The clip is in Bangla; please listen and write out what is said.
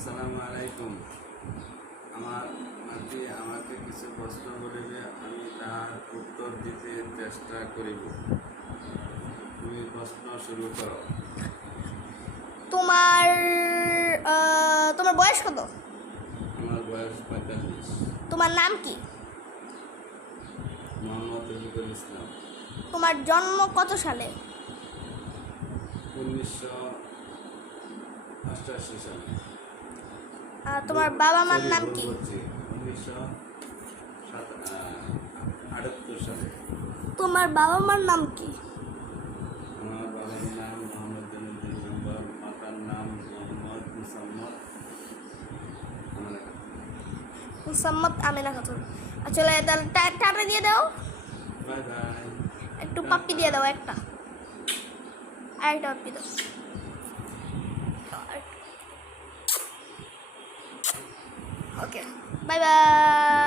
আসসালামু আলাইকুম। আমার নাতি আমাকে কিছু প্রশ্ন করিবে, আমি তাহার উত্তর দিতে চেষ্টা করিব। তুমি প্রশ্ন শুরু করো। তোমার তোমার বয়স কত? আমার বয়স 45। তোমার নাম কি? মোহাম্মদ রফিকুল ইসলাম। তোমার জন্ম কত সালে? 1988 সালে। তোমার বাবা মার নাম কি? 1978 সালে। তোমার বাবা মার নাম কি? আমার বাবার নাম মোহাম্মদ জনুদ্দিন মেম্বার, মাতার নাম মোহাম্মদ মুসাম্মদ আমিনা খাতুন। আসলে তাহলে টাটা দিয়ে দাও, বাই বাই। একটু পাপ্পি দিয়ে দাও, একটা আরেকটা পাপ্পি দাও। ওকে, বাই বাই।